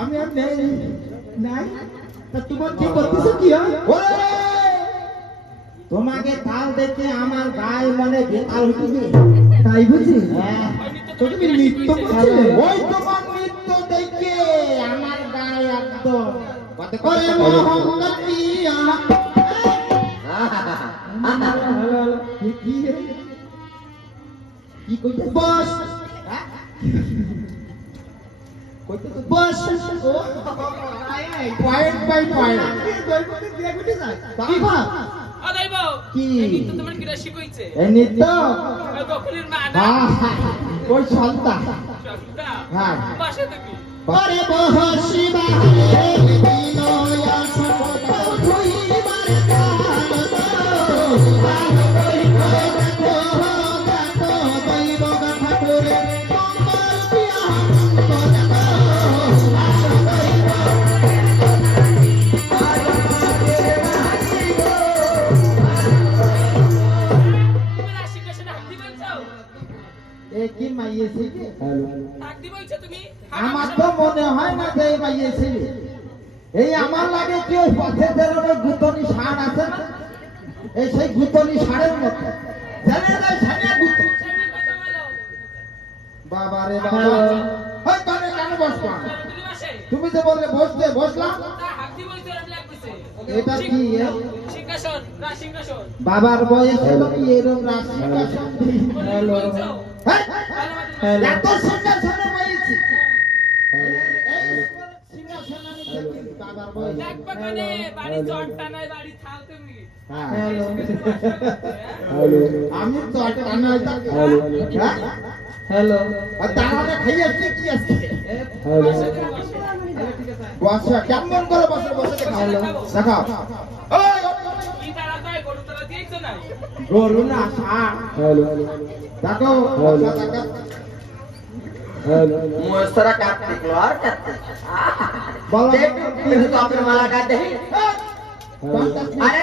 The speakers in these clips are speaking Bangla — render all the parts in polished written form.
আমি আর নেই নাই তা তোমার কি করতেছো কি তোমাকে তাল দেখে আমার গায়ে মনে বেতাল হচ্ছে তাই বুঝি হ্যাঁ তো তুমি নৃত্য করছিলে ওই তোমার নৃত্য দেখে আমার গায়ে একদম করে মোহাম্মদিয়া কি কইতে বস কইতে তো বস ও পয়েন্ট বাই পয়েন্ট দই মধ্যে দিয়া গুটি যায় বাবা আদাইব কি নৃত্য তোমার কি রাশি কইছে এই নৃত্য ওই বকুলের মা না ওই সন্তা সন্তা হ্যাঁ বাসা তুমি পরে বহসি বাহে বিনয়া সপতা তুই মারে কাল আমার তো মনে হয় না যে পাইয়েছি এই আমার লাগে কি ওই পথে বেরোনো গুতনি ষাঁড় আছে না এই সেই গুতনি ষাঁড়ের মতো জানে না ছানিয়া গুত বাবা রে বাবা ওই কানে কানে বসবা তুমি যে বললে বসতে বসলাম এটা কি সিংহাসন রাজসিংহাসন বাবার বয়সে তুমি এরকম রাজসিংহাসন হ্যালো হ্যালো এত সিংহাসনে পাইছি আমি তো হ্যালো তাহলে খাই আসছে কি আসছে বসা কেমন করে বসে বসে দেখাও গরু না হ্যালো দেখো मोस्तरा काटते क्लोर करते बोलो फिर तो अपने माला काटते हैं अरे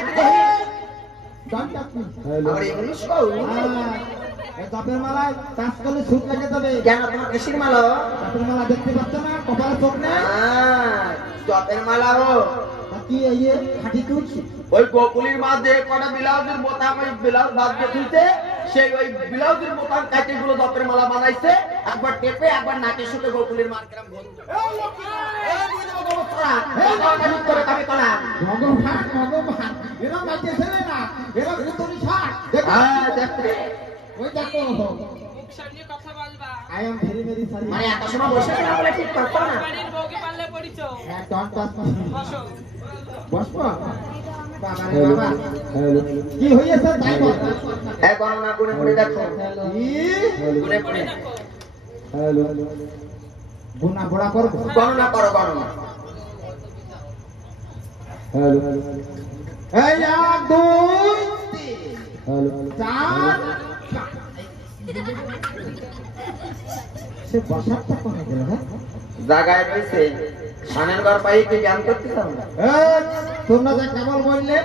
और इंग्लिश को কাপের মালায় কাজ করলে সুদ লাগে তবে क्या तुम्हारा किसकी माला हो কাপের মালা দেখতে পাচ্ছ না কপালে চোখ নেই चौपेर माला हो কি এই যে খাটি তুলছি ওই গোকুলির মা যে কটা ব্লাউজের বোতাম ওই ব্লাউজ বাদ দিয়ে তুলছে, সেই ওই ব্লাউজের বোতাম কাটে গুলো দপের মালা বানাইছে, একবার টেপে একবার নাকে শুতে গোকুলির মার কেরাম বন্ধ। ভগবান ভগবান এরা মাঝে ছেলে না, এরা ভেতরি ছাড় দেখো হ্যাঁ দেখতে ওই দেখো। মুখ সামনে কথা বলবা। I am very very sorry. মানে এত সময় বসে না বলে ঠিক করতো না। বাড়ির বউকে পারলে পড়িছো। হ্যাঁ ডন্ট টাচ বসো। বসবো বাবা রে বাবা কি হইছে তাই বল। এক গণনা করে করে দেখো, কি করে করে করে দেখো। বুনা বড়া করব। গণনা করো গণনা। এই 1 2 3 4 সে বসাটা কোনে গেল হ্যাঁ? জায়গায় রয়েছে সানের ঘর পাই কি জ্ঞান করতেছ আমরা? এই তোমরা যে কেবল বললে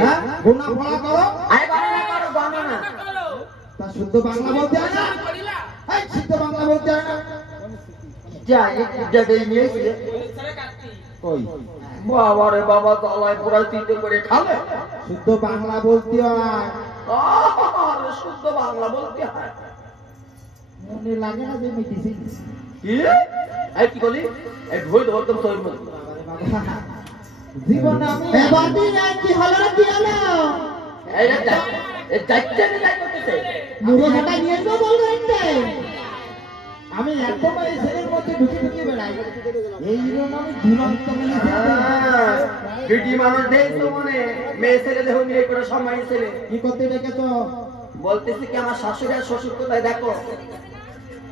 হ্যাঁ বুনা বড়া করো, আয় গণনা করো গণনা। করো। তা শুদ্ধ বাংলা বলতে হয় না? করিলা। এই শুদ্ধ বাংলা বলতে হয় না? যা এক জায়গায় নিয়েছে ছেড়ে কাটতি। কই বাবা রে বাবা তলায় পুরা তিনটে করে খাবে। শুদ্ধ বাংলা বলতে হয়। আরে শুদ্ধ বাংলা বলতে হয়। মনে লাগে না যে মেডিসিন কি এই কি বলি এই ধই ধরতাম তোর মধ্যে। জীবনে আমি এবারই কি হলো রে কি হলো এই রে যা এই যাইতে যাই করতেছে। মুড়ো হাটা নিয়ে তো বলবেন রে আমি একদম এই ছেলের মধ্যে ঢুকে ঢুকে বেড়াই এই জন্য আমি দুরন্ত বিটি মানুষ দেখছো মনে মেয়ে ছেলে দেহ নিয়ে করে সম্মান ছেলে কি করতে ডেকেছো বলতেছি কি আমার শাশুড়ি আর শ্বশুর কোথায় দেখো।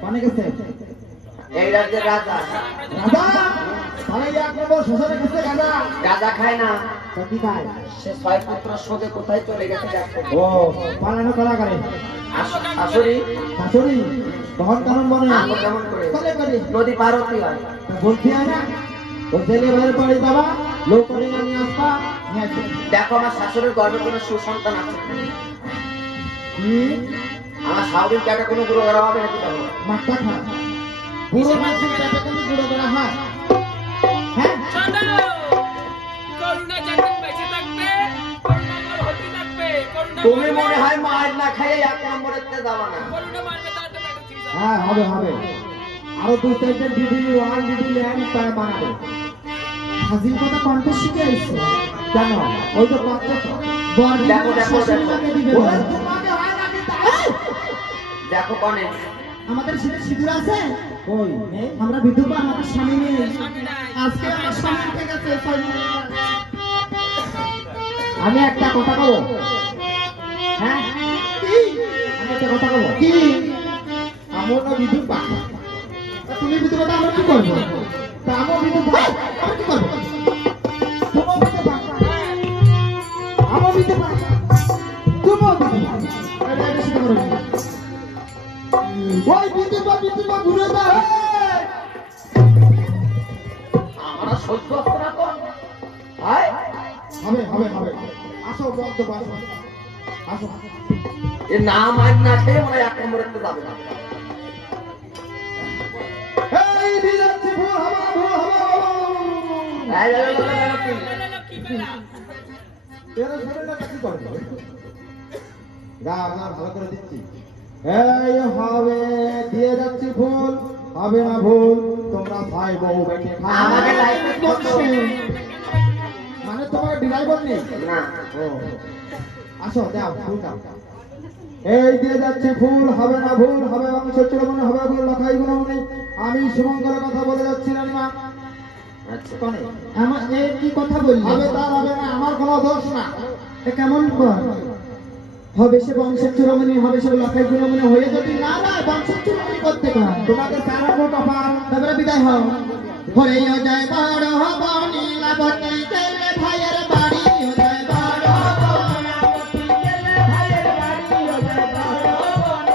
কোনে গেছে এই রাজ্যের রাজা রাজা তাহলে এক নম্বর শ্বশুরের কাছে রাজা গাঁজা খায় না, তো কি খায় সে 6 পুত্র শোকে কোথায় চলে গেছে দেখো। ও পালানো করা করে শাশুড়ি শাশুড়ি তখন কেমন বনে আঙ্গ কেমন করে করে করে নদী পার হতে হয়। বলতে হয় না ও ছেলে ভাইয়ের বাড়ি যাবা লোক করে নিয়ে আসবা নিয়ে আসবে দেখো আমার শাশুড়ির গর্ভে কোনো সুসন্তান আছে, কি আমার শাশুড়ির পেটে কোনো গুরু করা হবে নাকি দেখো। মাথা খারাপ পুরো মানুষের পেটে কিন্তু গুঁড়ো করা হয় হ্যাঁ শোনো। করুণা যতদিন বেঁচে থাকবে, করুণাময় হতে থাকবে। করুণা তুমি মারবে। মনে হয় মার না খাইয়ে 1 নম্বরের তে যাবা না। করুণা মারবে তার তো পেটে ঠিক যাবে। হ্যাঁ হবে হবে আরো 2-4টা ডিডি 1 ডিডি ল্যান্ড পায় বানাবে হাজির কথা কণ্ঠ শিখে আইছে কেন ওই তো পাত্র দেখো, দেখো, দেখো। দিবে দেখো কনে আমাদের শীতে সিঁদুর আছে কই আমরা বিধবা আমাদের স্বামী নেই স্বামী নাই। আজকে আমার স্বামী উঠে গেছে আমি একটা কথা কব হ্যাঁ কি আমি একটা কথা কব কি আমার না বিধবা তা তুমি বিধবা তা আমরা কি করবো তা আমার বিধবা আমরা কি করবো তোমার বিধবা আমার বিধবা তোমার বিধবা আরে এটা শুনে করো ওই বিধবা ঘুরে যা আমরা সহ্য করতে না তো আয় হবে হবে হবে আসো বন্ধ আসো আসো এ না মার না খেয়ে আমরা 1 নম্বরের তে যাবে না। এই দিলাচ্ছি ভুল হবে এই, এই, এই, এই, এই, এই, কি কইলা? তেরা শরীরটা কি করবে গা গা ভালো করে দিচ্ছি এই হবে দিয়ে যাচ্ছি ভুল হবে না ভুল তোমরা ভাই বউ বেটে আমাকে লাইসেন্স কত? মানে তোমার ড্রাইভার নেই না ও আসো দাও ফুল দাও এই দিয়ে যাচ্ছে ফুল হবে না ভুল হবে বংশ চূড়ামণি হবে ভুল লখাই গুণমণি আমি শুভঙ্করের কথা বলে যাচ্ছি রানীমা আচ্ছা কোনে আমার এই কি কথা বললি হবে তার হবে না আমার কোনো দোষ না এ কেমন হবে সে বংশের চূড়ামণি হবে সে লখাই গুণমণি হয়ে যদি না না বংশের চূড়ামণি করতে পার তোমাকে সারা গো কপাল তারপরে বিদায় হও হরেও যায় বড় হব নীলাবতী গেলে ভাইয়ের বাড়ি হয়ে যায় বড় হব নীলাবতী গেলে ভাইয়ের বাড়ি হয়ে যায় বড় হব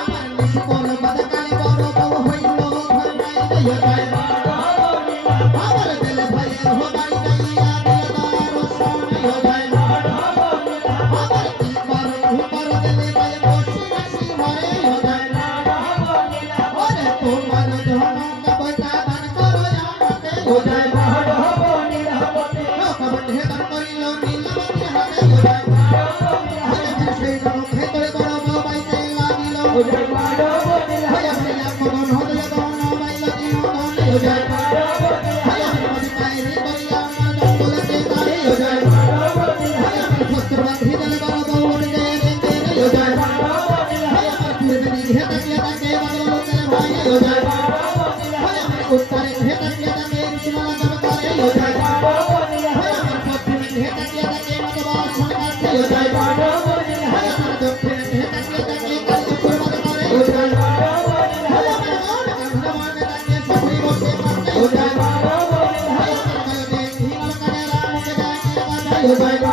আমার নিষ্কল বদকালে বড় বউ হইল ঘর নাই হয়ে যায় বড় হব আমার গেলে ভাইয়ের হবাই গাইয়া দিলার সোনাই হয়ে যায় বড় হব আমার তিনবার উপর গেলে ভাই বসি রাশি হয়ে যায় বড় হব ওরে তোমার ধন কবটা দান করো আমাকে হয়ে যায় বড় হব নীলাবতী তোমায়